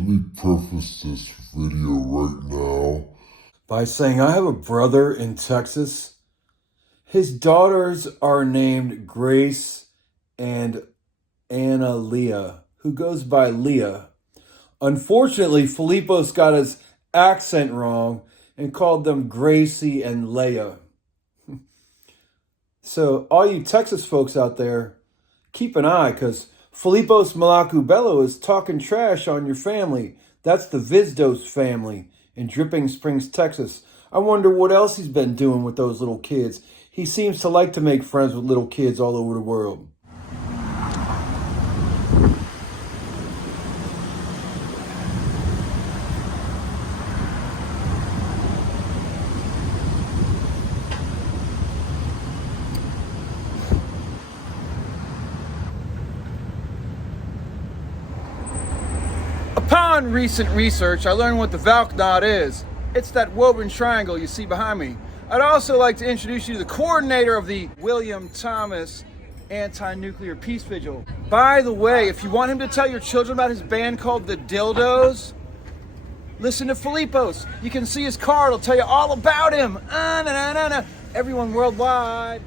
Let me preface this video right now by saying I have a brother in Texas. His daughters are named Grace and Anna Leah, who goes by Leah. Unfortunately, Philippos got his accent wrong and called them Gracie and Leia. So all you Texas folks out there, keep an eye, because Philippos Malacubello is talking trash on your family. That's the Vizdos family in Dripping Springs, Texas. I wonder what else he's been doing with those little kids. He seems to like to make friends with little kids all over the world. Upon recent research, I learned what the Valk knot is. It's that woven triangle you see behind me. I'd also like to introduce you to the coordinator of the William Thomas Anti-Nuclear Peace Vigil. By the way, if you want him to tell your children about his band called the Dildos, listen to Philippos. You can see his card, it'll tell you all about him. Everyone worldwide.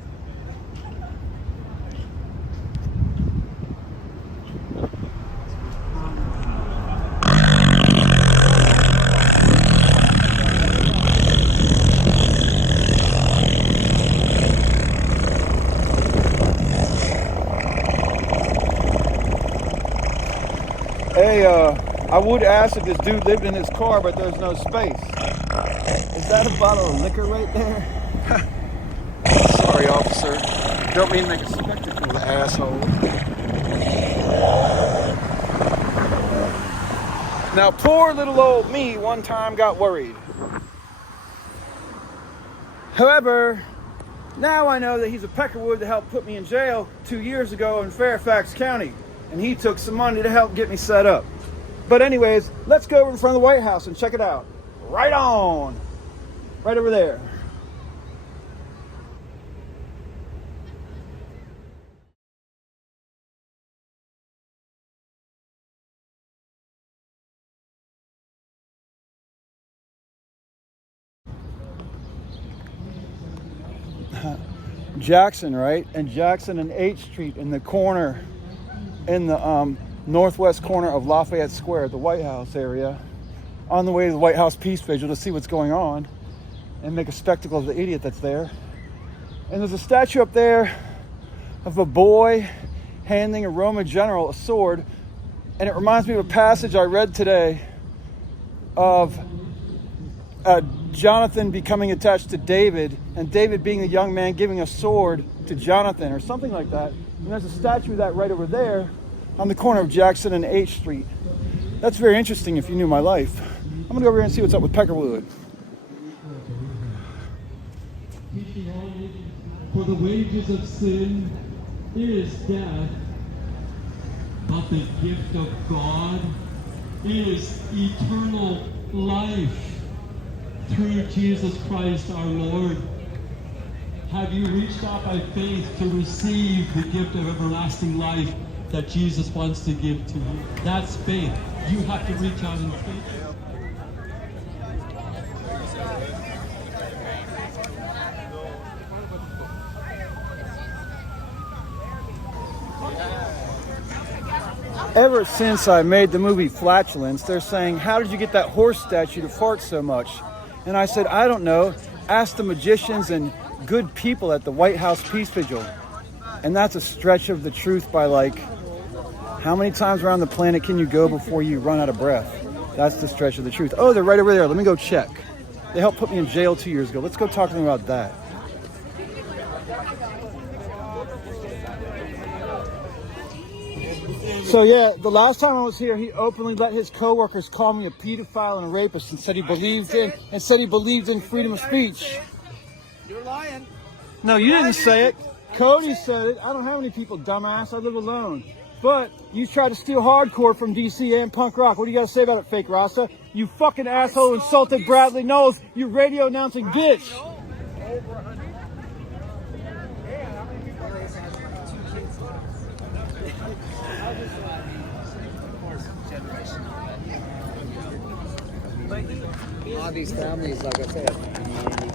Hey, I would ask if this dude lived in his car, but there's no space. Is that a bottle of liquor right there? Sorry, officer. Don't mean to make a spectacle of the asshole. Now, poor little old me one time got worried. However, now I know that he's a peckerwood that helped put me in jail 2 years ago in Fairfax County. And he took some money to help get me set up. But anyways, let's go over in front of the White House and check it out. Right on. Right over there. Jackson, right? And Jackson and H Street in the corner, in the northwest corner of Lafayette Square, the White House area, on the way to the White House Peace Vigil to see what's going on and make a spectacle of the idiot that's there. And there's a statue up there of a boy handing a Roman general a sword, and it reminds me of a passage I read today of Jonathan becoming attached to David, and David being the young man giving a sword to Jonathan, or something like that. And there's a statue of that right over there on the corner of Jackson and H Street. That's very interesting if you knew my life. I'm gonna go over here and see what's up with Peckerwood. For the wages of sin is death, but the gift of God is eternal life through Jesus Christ our Lord. Have you reached out by faith to receive the gift of everlasting life that Jesus wants to give to you? That's faith. You have to reach out in faith. Ever since I made the movie Flatulence, they're saying, how did you get that horse statue to fart so much? And I said, I don't know. Ask the magicians and good people at the White House Peace Vigil. And that's a stretch of the truth by, like, how many times around the planet can you go before you run out of breath? That's the stretch of the truth. Oh, they're right over there. Let me go check. They helped put me in jail 2 years ago. Let's go talk to them about that. So yeah, the last time I was here, he openly let his coworkers call me a pedophile and a rapist, and said he believed in freedom of speech. You're lying. No, you didn't say it. Cody said it. I don't have any people, dumbass. I live alone. But you tried to steal hardcore from DC and punk rock. What do you got to say about it, fake Rasta? You fucking asshole insulted Bradley Knowles, you radio announcing bitch. all these families, like I said, you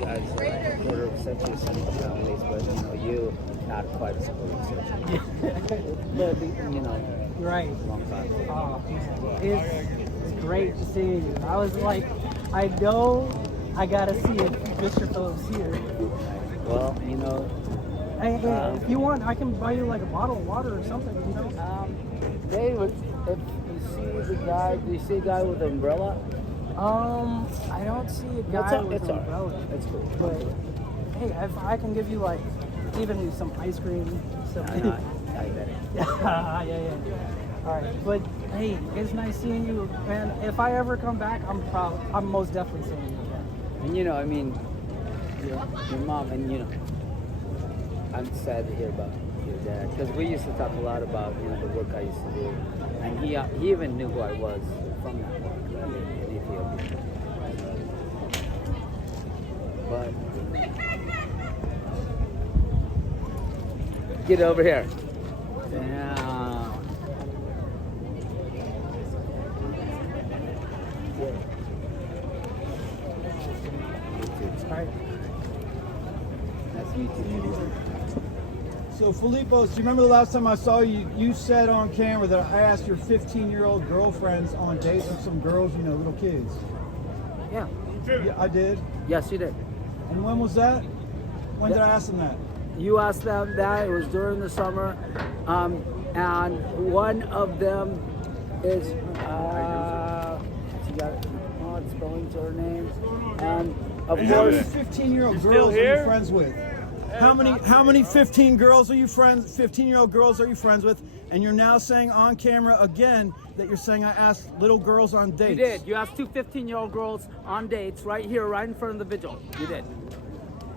guys are like a quarter of a century, some of the families, but you not quite a quarter of a century. But Right. long time. It's great seeing you. I was like, I know I gotta see if Mr. Phillips here. Well, Hey, if you want, I can buy you like a bottle of water or something. David, if you see the guy, do you see a guy with an umbrella? I don't see a guy with it's an all right. umbrella. It's cool. But hey, if I can give you like even some ice cream, stuff. I get it. yeah. All right, but hey, it's nice seeing you. And if I ever come back, I'm most definitely seeing you again. And your mom, and I'm sad to hear about your dad, because we used to talk a lot about the work I used to do, and he even knew who I was from that work in Ethiopia. But get over here. Yeah. All right. That's YouTube. So, Philippos, do you remember the last time I saw you? You said on camera that I asked your 15-year-old girlfriends on dates with some girls, little kids. Yeah. Yeah, I did. Yes, you did. And when was that? When did I ask them that? You asked them that. It was during the summer, and one of them is she got odd spelling to her name, and of How many course 15-year-old girls are you friends with? How many 15-year-old girls are you friends with? And you're now saying on camera again that you're saying I asked little girls on dates. you did. You asked two 15-year-old girls on dates right here, right in front of the vigil. You did.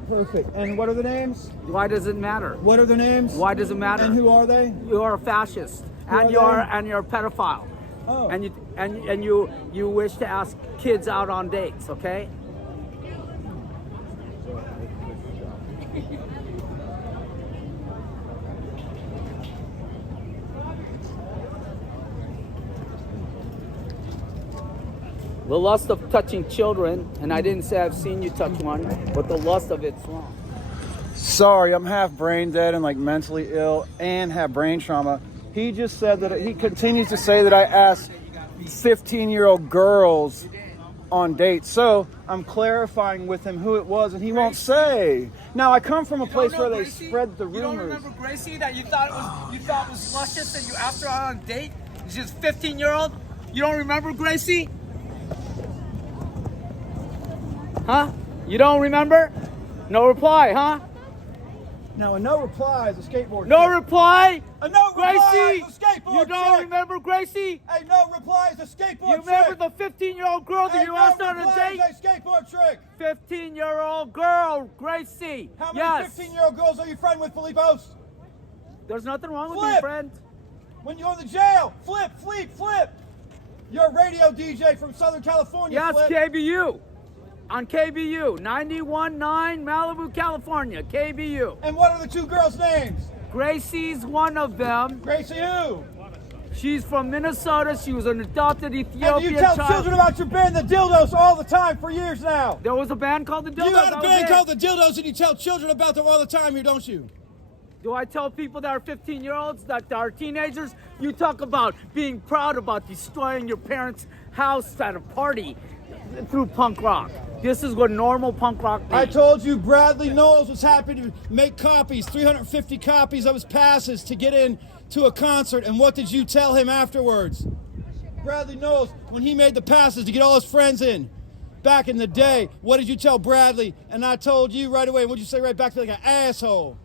Perfect. And what are the names? Why does it matter? What are their names? Why does it matter? And who are they? You are a fascist, and are you're they? a pedophile, Oh. and you wish to ask kids out on dates. Okay. The lust of touching children, and I didn't say I've seen you touch one, but the lust of it's wrong. Sorry, I'm half brain dead and like mentally ill and have brain trauma. He just said that he continues to say that I asked 15-year-old girls on dates. So I'm clarifying with him who it was, and he won't say. Now I come from a place where they spread the rumors. You don't remember Gracie that you thought was luscious and you asked her out on a date? She's 15-year-old. You don't remember Gracie? Huh? You don't remember? No reply, huh? Now a no reply is a skateboard. No trick. reply? A no reply Gracie! is a skateboard. You don't trick. remember Gracie? A no reply is a skateboard. You remember trick. the 15-year-old girl that you asked on a date? Is a skateboard trick. 15-year-old girl, Gracie. How many Yes. 15-year-old girls are you friend with, Philippos? There's nothing wrong with Phlipp. me, friend. When you go to jail, Phleepp Phlipp. You're a radio DJ from Southern California. Yes, Phlipp. KBU. On KBU, 91.9 Malibu, California, KBU. And what are the two girls' names? Gracie's one of them. Gracie who? She's from Minnesota. She was an adopted Ethiopian And you tell child. children about your band, the Dildos, all the time for years now. There was a band called the Dildos. You had a that was band it. called the Dildos, and you tell children about them all the time here, don't you? Do I tell people that are 15-year-olds that are teenagers? You talk about being proud about destroying your parents' house at a party through punk rock. This is what normal punk rock means. I told you Bradley Knowles was happy to make copies, 350 copies of his passes to get in to a concert. And what did you tell him afterwards? Bradley Knowles, when he made the passes to get all his friends in back in the day, what did you tell Bradley? And I told you right away. What'd you say right back to like an asshole?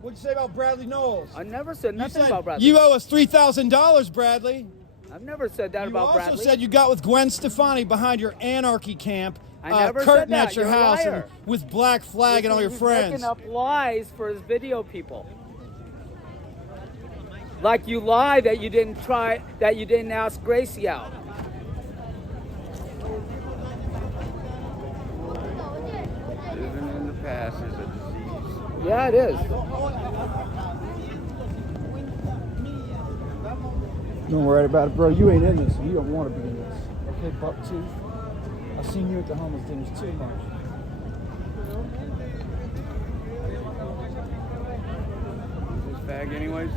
What'd you say about Bradley Knowles? I never said You nothing said, about Bradley. you owe us $3,000, Bradley. I've never said that You about also Bradley. said you got with Gwen Stefani behind your anarchy camp, I never said curtain that. at your You're a house and liar. with Black Flag and all your He's friends. making up lies for his video people. Like you lie that you didn't ask Gracie out. Living in the past is a disease. Yeah, it is. Don't worry about it, bro. You ain't in this. You don't want to be in this. Okay, buck tooth. I've seen you at the homeless dinners too much. Is this fag anyways?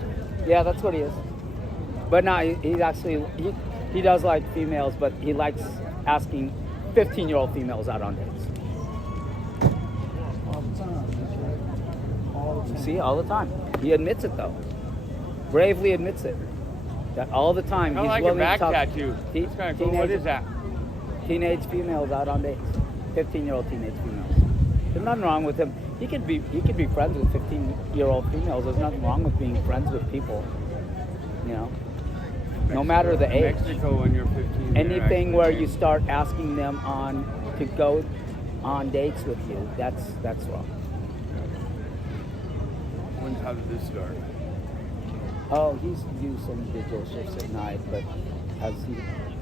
Yeah, that's what he is. But no, he's actually, he does like females, but he likes asking 15-year-old females out on dates. All the time. All the time. See, all the time. He admits it though. Bravely admits it. That all the time I he's like a willing back to talk. tattoo. It's kind of cool. What is that? Teenage females out on dates. 15-year-old teenage females. There's nothing wrong with him. He could be friends with 15-year-old females. There's nothing wrong with being friends with people. You know, no matter the age. Mexico when you're 15. Anything where you start asking them to go on dates with you, that's wrong. How did this start? Oh, he's used some digital shifts at night, but as he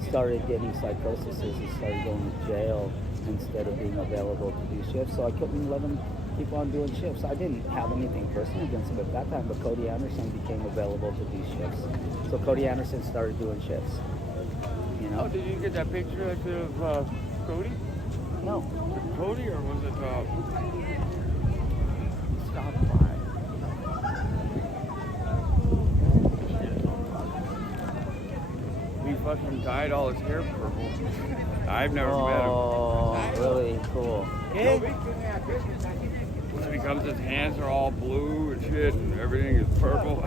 started getting psychosis, he started going to jail instead of being available to do shifts. So I couldn't let him keep on doing shifts. I didn't have anything personal against him at that time, but Cody Anderson became available to do shifts. So Cody Anderson started doing shifts. You know? Oh, did you get that picture of Cody? No. Cody, or was it Stop by. he fucking dyed all his hair purple? I've never met him. Oh, really cool. When it becomes his hands are all blue and shit and everything is purple.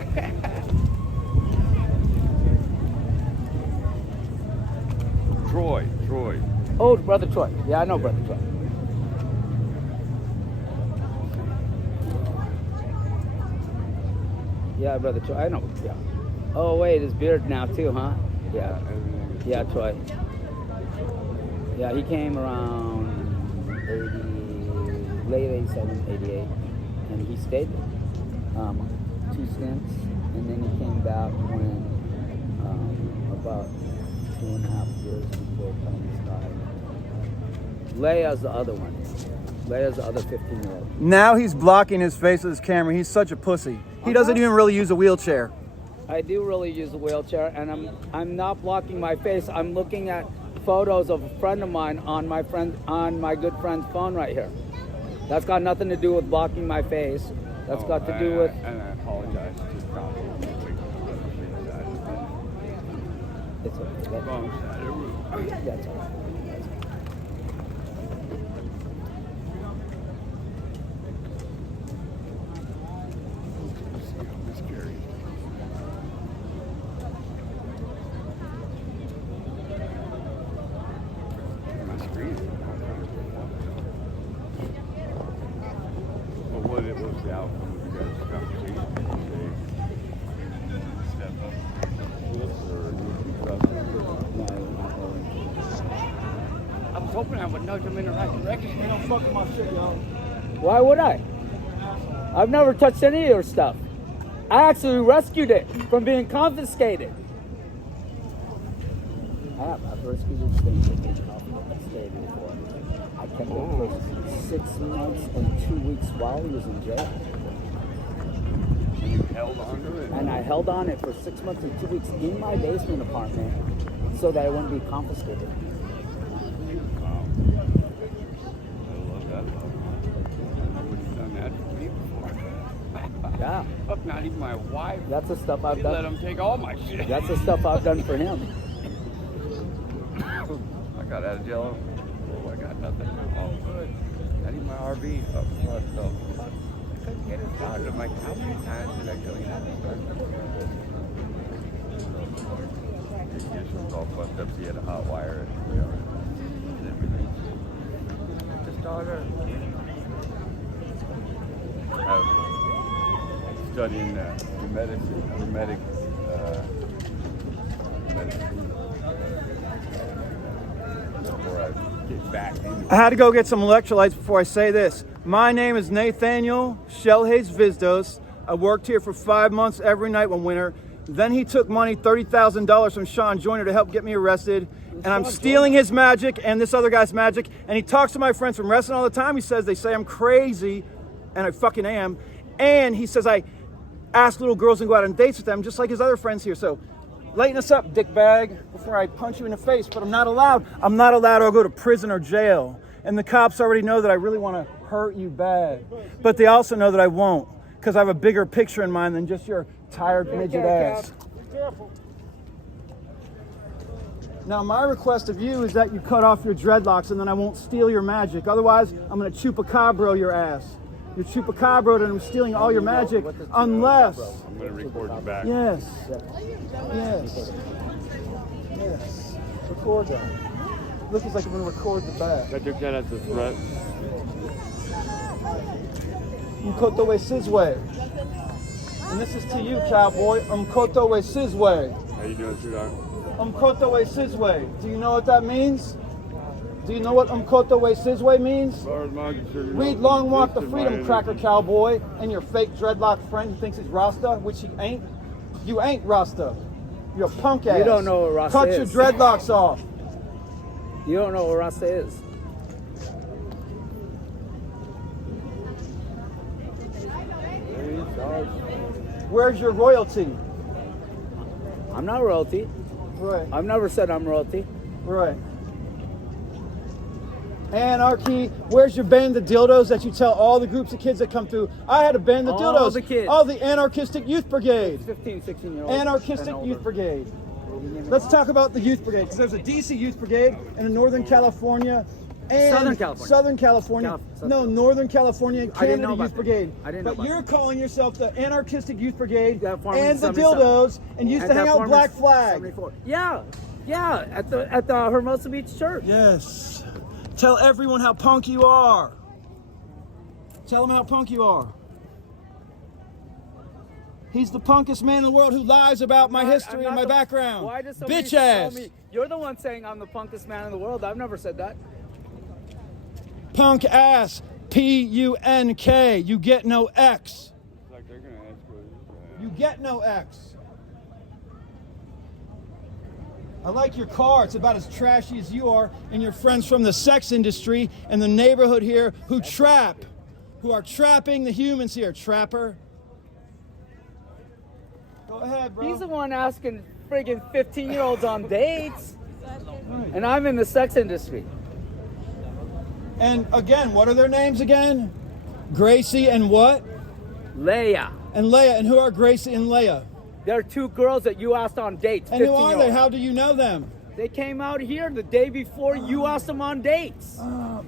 Troy. Oh, Brother Troy. Yeah, I know Brother Troy. Yeah, Brother Troy. I know. Yeah. Oh, wait, his beard now too, huh? Yeah. Yeah, Troy. Yeah, he came around late 87, 88, and he stayed there. 2 stints, and then he came back when about 2.5 years before Tony's died. Leia's the other one. Leia's the other 15-year-old. Now he's blocking his face with his camera. He's such a pussy. He doesn't even really use a wheelchair. I do really use a wheelchair, and I'm not blocking my face. I'm looking at photos of a friend of mine on my good friend's phone right here. That's got nothing to do with blocking my face. That's got to do with. And I apologize to Tommy. It's okay. That's all right. That's all right. Hoping I would nudge him in the right direction. You don't fuck with my shit, yo. Why would I? I've never touched any of your stuff. I actually rescued it from being confiscated. I've rescued things from being confiscated before. I kept it for 6 months and 2 weeks while he was in jail. And you held on to it? And I held on it for 6 months and 2 weeks in my basement apartment so that it wouldn't be confiscated. Yeah. Fuck, not even my wife. That's the stuff I've done. Let him take all my shit. That's the stuff I've done for him. I got out of jail. Oh, I got nothing. Oh, good. Not even my RV. Oh, plus, so. I couldn't get it started. I'm like, how many times did I go in that start? This was all fucked up, so you had a hot wire. The starter. Studying medicine. Before I get back into I had to go get some electrolytes before I say this. My name is Nathaniel Shellhays Vizdos. I worked here for 5 months every night one winter. Then he took money, $30,000 from Sean Joyner to help get me arrested. And I'm stealing his magic and this other guy's magic. And he talks to my friends from wrestling all the time. He says they say I'm crazy, and I fucking am. And he says I ask little girls and go out on dates with them, just like his other friends here. So Lighten us up, dickbag, before I punch you in the face. But I'm not allowed. I'm not allowed, or I'll go to prison or jail. And the cops already know that I really want to hurt you bad. But they also know that I won't, because I have a bigger picture in mind than just your tired midget ass. Be careful. Now, my request of you is that you cut off your dreadlocks and then I won't steal your magic. Otherwise, I'm going to chupacabro your ass. You're chupacabroed and I'm stealing all your magic unless... I'm going to record you back. Yes. Yes. Yes. Record that. Looks like I'm going to record the back. I took that as a threat. Mkoto we Sizwe. And this is to you, cowboy. Mkoto we Sizwe. How you doing, sweetheart? Mkoto we Sizwe. Do you know what that means? Do you know what Mkoto we Sizwe means? As far as my concern, Read Long Walk the Freedom Cracker, cowboy, and your fake dreadlock friend who thinks he's Rasta, which he ain't. You ain't Rasta. You're a punk ass. You don't know what Rasta Cut is. your dreadlocks off. You don't know what Rasta is. Where's your royalty? I'm not royalty. Right. I've never said I'm royalty. Right. Anarchy. Where's your band of dildos that you tell all the groups of kids that come through? I had a band of All dildos. the kids. All the anarchistic youth brigade. 15, 16-year-olds. Anarchistic youth brigade. Let's talk about the youth brigade, because there's a DC youth brigade in Northern California and Southern California. No, Northern California and I didn't Canada know about Youth that. Brigade. I didn't know But about you're that. calling yourself the anarchistic youth brigade That formed in and the 77. dildos and used At to hang that out formed in Black Flag. 74. Yeah, at the Hermosa Beach Church. Yes. Tell everyone how punk you are. Tell them how punk you are. He's the punkest man in the world who lies about my history and my background. Why does somebody Bitch tell ass. me? You're the one saying I'm the punkest man in the world. I've never said that. Punk ass. P-U-N-K. You get no X. Like they're going to ask what You get no X. I like your car. It's about as trashy as you are and your friends from the sex industry and the neighborhood here who are trapping the humans here. Trapper. Go ahead, bro. He's the one asking friggin' 15-year-olds on dates. And I'm in the sex industry. And again, what are their names again? Gracie and what? Leia. And Leia. And who are Gracie and Leia? They're two girls that you asked on dates. And who are they? 15-year-olds. How do you know them? They came out here the day before you asked them on dates.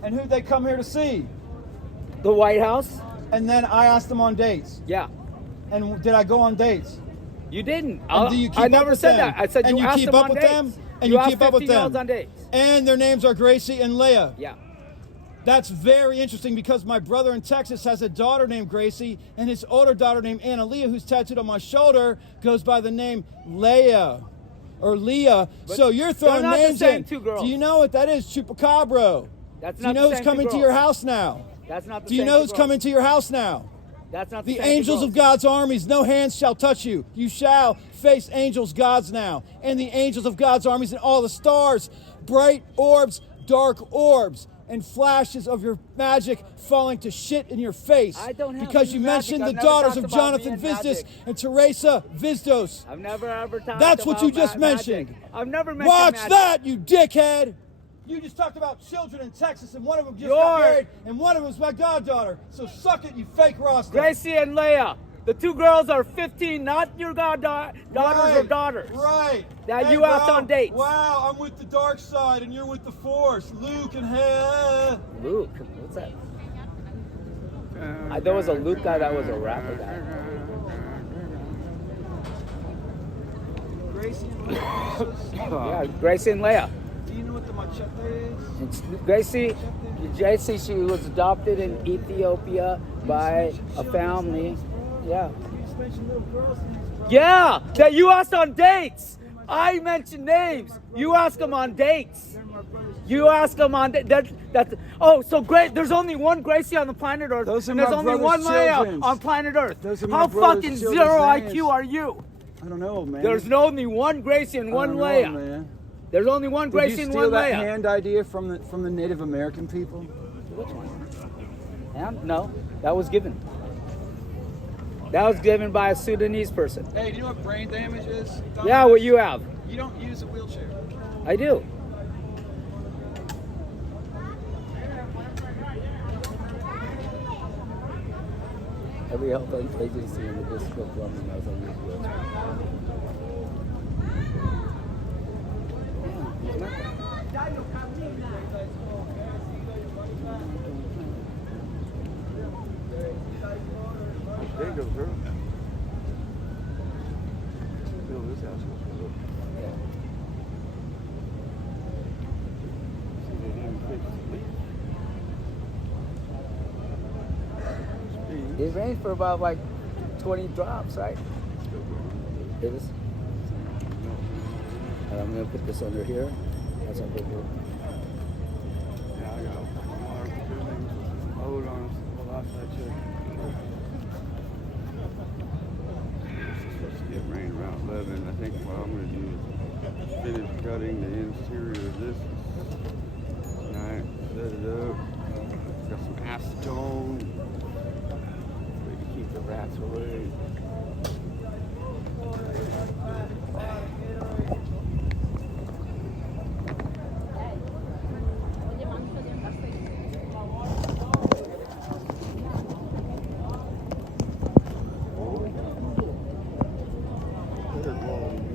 And who'd they come here to see? The White House? And then I asked them on dates. Yeah. And did I go on dates? You didn't. And do you keep I up never with said them? that. I said And you you asked keep them up on with dates. them? And you you asked keep up with 15-year-olds them? on dates. And their names are Gracie and Leia. Yeah. That's very interesting because my brother in Texas has a daughter named Gracie, and his older daughter named Anna Leah, who's tattooed on my shoulder, goes by the name Leia or Leah. But so you're throwing they're not the names same in. two girls. Do you know what that is? Chupacabro. That's Do you not know the who's same two coming to girls. your house now? That's not the Do you same know two who's girls. coming to your house now? That's not the The same two angels girls. of God's armies, no hands shall touch you. You shall face angels, gods now. And the angels of God's armies and all the stars, bright orbs, dark orbs, and flashes of your magic falling to shit in your face. I don't have because any you magic. mentioned I've the never daughters talked of about Jonathan me and Vistos magic. and Teresa Vistos. I've never ever talked That's what about you just magic. mentioned. I've never mentioned Watch magic. that, you dickhead! You just talked about children in Texas, and one of them just got married, and one of them was my goddaughter. So suck it, you fake roster. Gracie and Leia. The two girls are 15, not your daughters or daughters. Right. That Hey, you asked bro. on dates. Wow, I'm with the dark side and you're with the force. Luke and Hannah. Luke? What's that? There was a Luke guy that was a rapper guy. Gracie and Leia. Yeah, Gracie and Leia. Do you know what the machete is? Gracie, she was adopted in Ethiopia by a family. Yeah. You just mentioned little girls' names, bro. Yeah, that you asked on dates. I mentioned names. You ask them on dates. You ask them on dates. Oh, so great. There's only one Gracie on the planet Earth. Those are and there's my only brother's one Leia children's. on planet Earth. Those are my How brother's fucking children's zero names. IQ are you? I don't know, man. There's only one Gracie and one Leia. Man. There's only one Did Gracie you and steal one that Leia. hand idea from the Native American people? Which one? And no, that was given. That was given by a Sudanese person. Hey, do you know what brain damage is? Yeah, what you have. You don't use a wheelchair. I do. Every health agency in the District of Columbia knows I use wheelchair. There goes her. Still, this house is good. Yeah. See, they didn't fix the leak. It rained for about like 20 drops, right? Still going. It is. And I'm gonna put this under here. That's under here. Yeah, I got water for buildings. Load on the last I checked. It's supposed to get rain around 11. I think what I'm going to do is finish cutting the interior of this tonight. Set it up. Got some acetone. We can keep the rats away.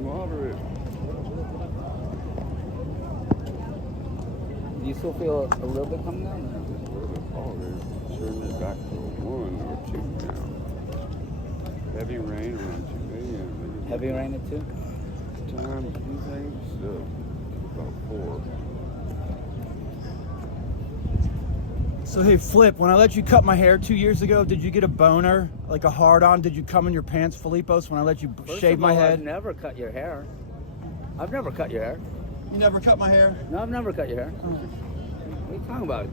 Moderate. Do you still feel a little bit coming down? Just a little bit taller. Turn it back to a 1 or 2 now. Heavy rain around 2 a.m. Heavy rain at 2? Time, you think? Still about 4. So hey, Phlepp, when I let you cut my hair 2 years ago, did you get a boner, like a hard-on? Did you come in your pants, Philippos, when I let you First shave of my all, head? I've never cut your hair. I've never cut your hair. You never cut my hair? No, I've never cut your hair. What are you talking about?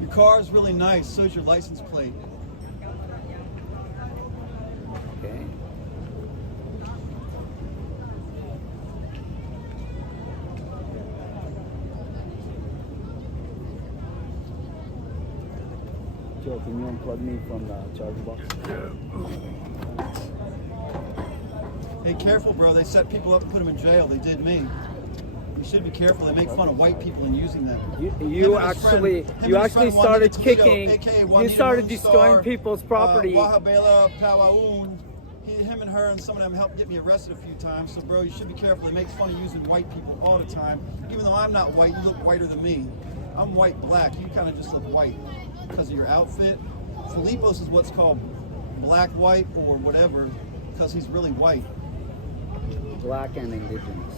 Your car is really nice, so is your license plate. Okay. Joe, can you unplug me from the charger box? Hey, careful, bro. They set people up and put them in jail. They did me. You should be careful. They make fun of white people in using them. You actually started kicking. You started destroying people's property. Wahabela, Pawaun. Him and her and some of them helped get me arrested a few times. So, bro, you should be careful. They make fun of using white people all the time. Even though I'm not white, you look whiter than me. I'm white black. You kind of just look white because of your outfit. Philippos is what's called black white or whatever because he's really white. Black and indigenous.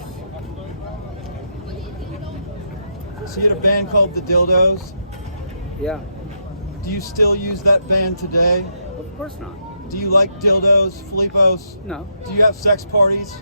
So you had a band called the Dildos. Yeah. Do you still use that band today? Of course not. Do you like dildos, Philippos? No. Do you have sex parties?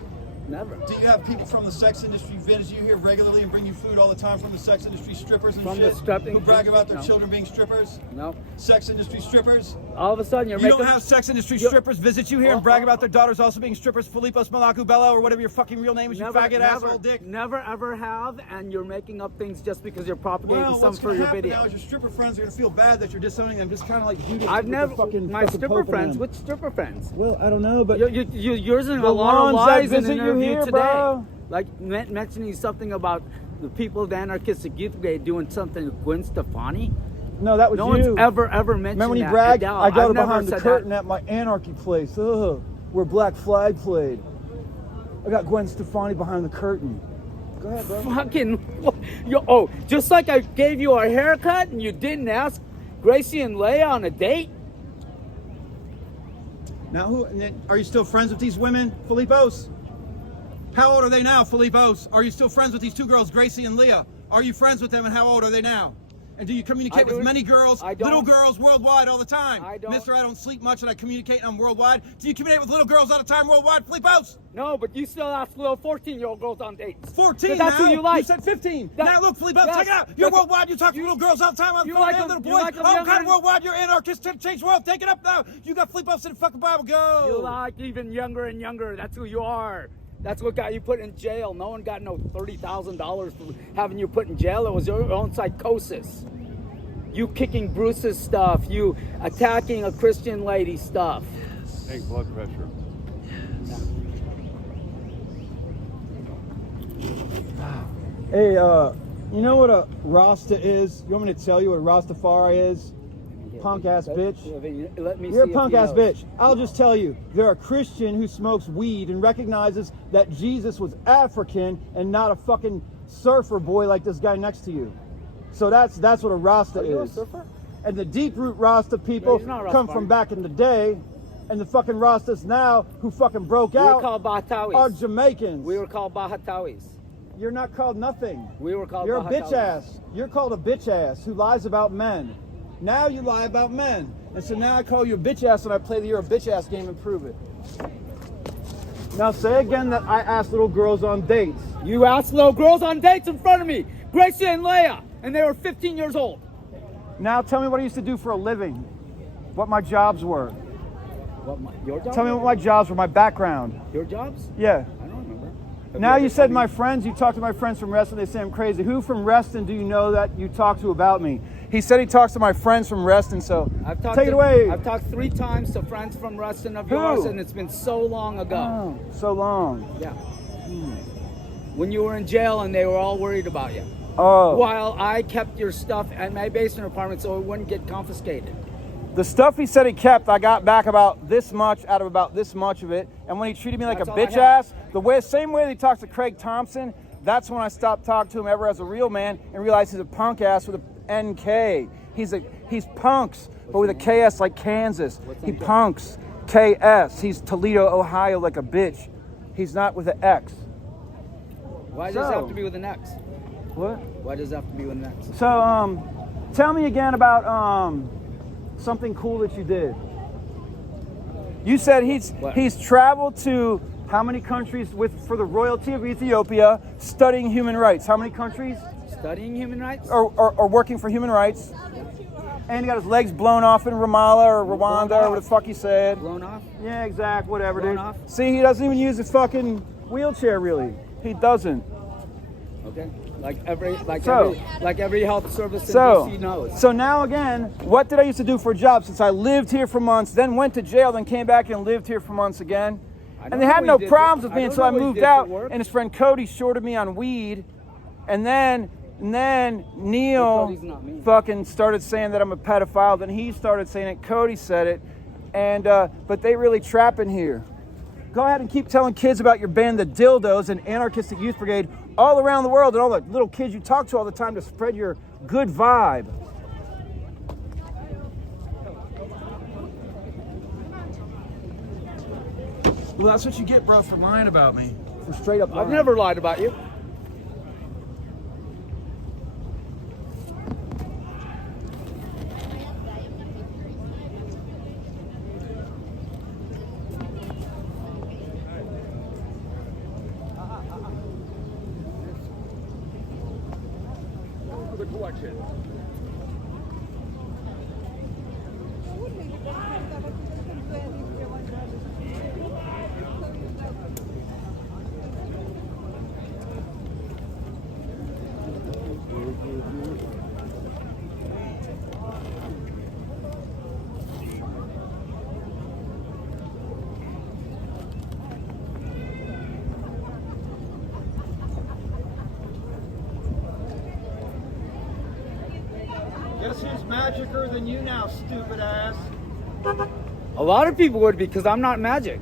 Never. Do you have people from the sex industry visit you here regularly and bring you food all the time from the sex industry, strippers and From shit? the stripping who brag about their no. children being strippers? No. Sex industry strippers? All of a sudden you're You making. don't have sex industry You- strippers visit you here and brag about their daughters also being strippers, Philippos Malaku Bella or whatever your fucking real name is, you faggot asshole dick. Never ever have, and you're making up things just because you're propagating Well, some what's for gonna your happen video. now is your stripper friends are gonna feel bad that you're disowning them, just kind of like Judas. I've with the never. fucking My stripper Pope friends. and them. Which stripper friends? Well, I don't know, but You're using The a lot of ones that lies in visit an you interview here, today. bro. Like mentioning something about the people, the anarchistic youth brigade doing something with Gwen Stefani. no, that was No you. one's ever mentioned Remember when he that. bragged? Adele, I got I've it never behind the said curtain that. at my anarchy place, where Black Flag played. I got Gwen Stefani behind the curtain. Go ahead, bro. Fucking, just like I gave you a haircut and you didn't ask Gracie and Leia on a date. Now, are you still friends with these women, Philippos? How old are they now, Philippos? Are you still friends with these two girls, Gracie and Leah? Are you friends with them, and how old are they now? And do you communicate I do. with many girls, I don't. little girls worldwide all the time? I don't. Mister, I don't sleep much and I communicate and I'm worldwide. Do you communicate with little girls all the time worldwide, Phleeppos? No, but you still ask little 14-year-old girls on dates. 14 that's now? who you like. You said 15. That- now look, Phleeppos, yes, check it out. You're that's- worldwide. You talk to little girls all the time on the you phone like and them- little you boys. like them All younger kind of than- worldwide. You're anarchist to change the world. Take it up now. You got Phleeppos in the fucking Bible. Go. You like even younger and younger. That's who you are. That's what got you put in jail. No one got no $30,000 for having you put in jail. It was your own psychosis. You kicking Bruce's stuff. You attacking a Christian lady stuff. Take blood pressure. Hey, you know what a Rasta is? You want me to tell you what a Rastafari is? Punk ass bitch. Let me You're see a if punk he ass knows. bitch. I'll just tell you, they're a Christian who smokes weed and recognizes that Jesus was African and not a fucking surfer boy like this guy next to you. So that's what a Rasta Are you a is. surfer? And the deep root Rasta people he's not a come Rastafari. from back in the day, and the fucking Rastas now who fucking broke We were out called Bahatawis. are Jamaicans. We were called Bahatawis. You're not called nothing. We were called You're a Bahatawis. bitch ass. You're called a bitch ass who lies about men. Now you lie about men. And so now I call you a bitch ass and I play the you're a bitch ass game and prove it. Now say again that I ask little girls on dates. You asked little girls on dates in front of me, Gracie and Leia, and they were 15 years old. Now tell me what I used to do for a living. What my jobs were. Your jobs? Tell me what my jobs were, my background. Your jobs? Yeah. I don't remember. Now you said my friends, you talk to my friends from Reston, they say I'm crazy. Who from Reston do you know that you talk to about me? He said he talks to my friends from Reston, so take it away. I've talked 3 times to friends from Reston of Who? yours, and it's been so long ago. Oh, so long. Yeah. When you were in jail and they were all worried about you. Oh. While I kept your stuff at my basement apartment so it wouldn't get confiscated. The stuff he said he kept, I got back about this much out of about this much of it. And when he treated me like That's a all I bitch have. ass, same way that he talks to Craig Thompson, that's when I stopped talking to him ever as a real man and realized he's a punk ass with a NK. He's punks, but with a KS like Kansas. He punks. KS. He's Toledo, Ohio like a bitch. He's not with an X. Why does it have to be with an X? What? Why does it have to be with an X? So, tell me again about something cool that you did. You said he's traveled to how many countries for the royalty of Ethiopia, studying human rights? How many countries? Studying human rights? Or working for human rights. And he got his legs blown off in Ramallah or Rwanda or what the fuck he said. Blown off? Yeah, exact, whatever, Blown dude. off? See, he doesn't even use his fucking wheelchair, really. He doesn't. Okay. Like every health service in So, DC knows. so now again, what did I used to do for a job since I lived here for months, then went to jail, then came back and lived here for months again? And they had no problems with me until I moved out, and his friend Cody shorted me on weed, and then Neil Cody's not me. fucking started saying that I'm a pedophile, then he started saying it, Cody said it, and but they really trapping here. Go ahead and keep telling kids about your band, the Dildos, and Anarchistic Youth Brigade all around the world, and all the little kids you talk to all the time to spread your good vibe. Well, that's what you get, bro, for lying about me. For straight up lying. I've never lied about you. The collection. Guess who's magicer than you now, stupid ass? A lot of people would be, because I'm not magic.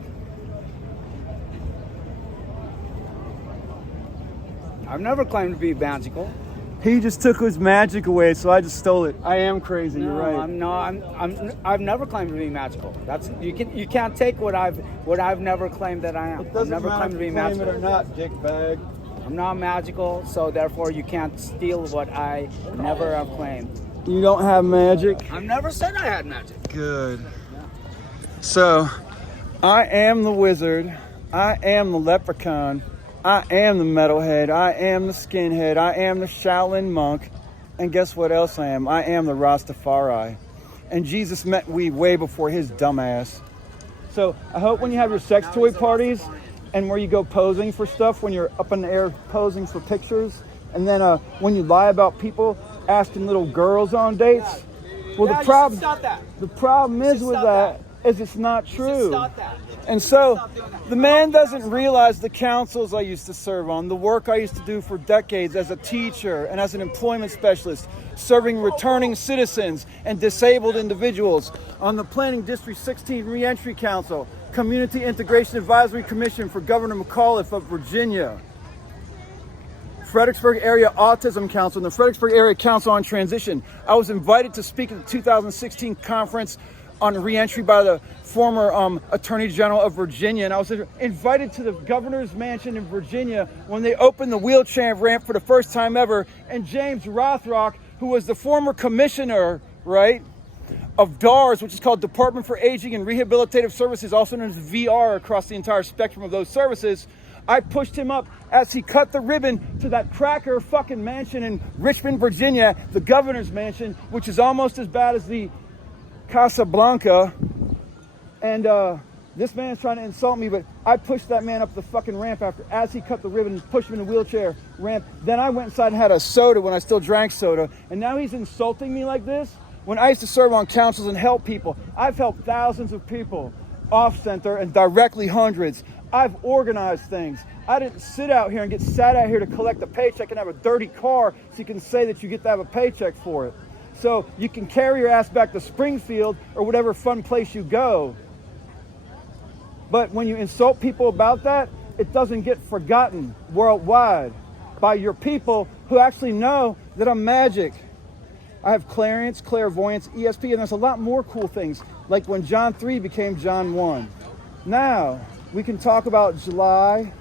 I've never claimed to be magical. He just took his magic away, so I just stole it. I am crazy. No, You're right. I've never claimed to be magical. That's you can't take what I've never claimed that I am. It I've doesn't never matter claimed if to be you claim magical. it or not, dick bag. I'm not magical, so therefore you can't steal what I never have claimed. You don't have magic? I've never said I had magic. Good. So, I am the wizard. I am the leprechaun. I am the metalhead. I am the skinhead. I am the Shaolin monk. And guess what else I am? I am the Rastafari. And Jesus met me way before his dumbass. So I hope when you have your sex toy parties and where you go posing for stuff, when you're up in the air posing for pictures, and then when you lie about people asking little girls on dates, well, the problem is with that is it's not true. And so the man doesn't realize the councils I used to serve on, the work I used to do for decades as a teacher and as an employment specialist, serving returning citizens and disabled individuals on the Planning District 16 Reentry Council, Community Integration Advisory Commission for Governor McAuliffe of Virginia, Fredericksburg Area Autism Council, and the Fredericksburg Area Council on Transition. I was invited to speak at the 2016 conference on reentry by the former Attorney General of Virginia, and I was invited to the governor's mansion in Virginia when they opened the wheelchair ramp for the first time ever, and James Rothrock, who was the former commissioner, right, of DARS, which is called Department for Aging and Rehabilitative Services, also known as VR across the entire spectrum of those services, I pushed him up as he cut the ribbon to that cracker fucking mansion in Richmond, Virginia, the governor's mansion, which is almost as bad as the Casablanca. And this man's trying to insult me, but I pushed that man up the fucking ramp as he cut the ribbon and pushed him in the wheelchair ramp. Then I went inside and had a soda when I still drank soda. And now he's insulting me like this? When I used to serve on councils and help people, I've helped thousands of people off center and directly hundreds. I've organized things. I didn't sit out here and get sat out here to collect a paycheck and have a dirty car so you can say that you get to have a paycheck for it. So you can carry your ass back to Springfield or whatever fun place you go. But when you insult people about that, it doesn't get forgotten worldwide by your people who actually know that I'm magic. I have clairvoyance, ESP, and there's a lot more cool things, like when John 3 became John 1. Now, we can talk about July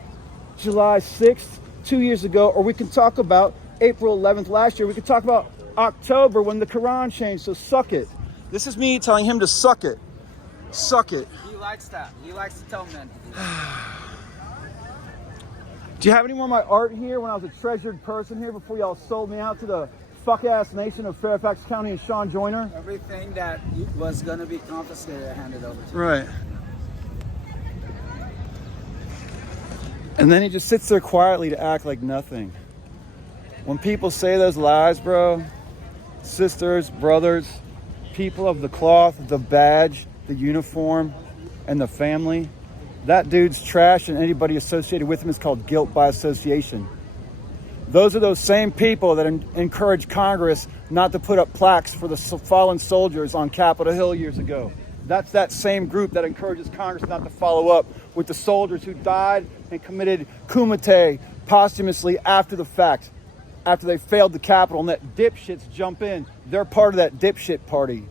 6th, 2 years ago, or we can talk about April 11th last year. We can talk about October when the Quran changed, so suck it. This is me telling him to suck it. Suck it. He likes that. He likes to tell men. Do you have any more of my art here when I was a treasured person here before y'all sold me out to the fuck-ass nation of Fairfax County and Sean Joyner? Everything that was going to be confiscated, I handed over to you. Right. And then he just sits there quietly to act like nothing. When people say those lies, bro, sisters, brothers, people of the cloth, the badge, the uniform, and the family, that dude's trash, and anybody associated with him is called guilt by association. Those are those same people that encouraged Congress not to put up plaques for the fallen soldiers on Capitol Hill years ago. That's that same group that encourages Congress not to follow up with the soldiers who died and committed kumite posthumously after the fact, after they failed the Capitol, and that dipshits jump in. They're part of that dipshit party.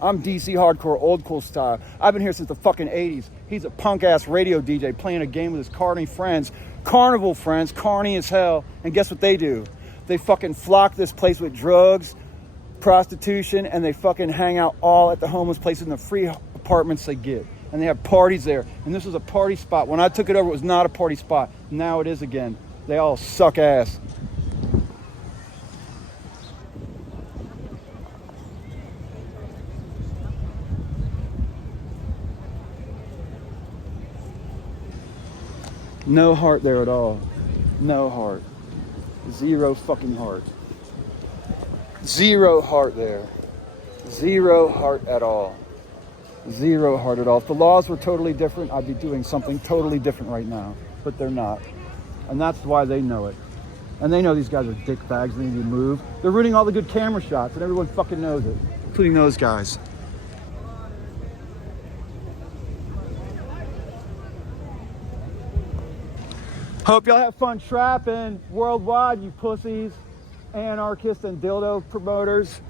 I'm DC hardcore, old school style. I've been here since the fucking 80s. He's a punk-ass radio DJ playing a game with his carny friends, carnival friends, carny as hell. And guess what they do? They fucking flock this place with drugs, prostitution, and they fucking hang out all at the homeless places in the free apartments they get. And they have parties there. And this was a party spot. When I took it over, it was not a party spot. Now it is again. They all suck ass. No heart there at all. No heart. Zero fucking heart. Zero heart there. Zero heart at all. Zero heart at all. If the laws were totally different, I'd be doing something totally different right now. But they're not. And that's why they know it. And they know these guys are dick bags. They need to move. They're ruining all the good camera shots, and everyone fucking knows it, including those guys. Hope y'all have fun trapping worldwide, you pussies, anarchists, and dildo promoters.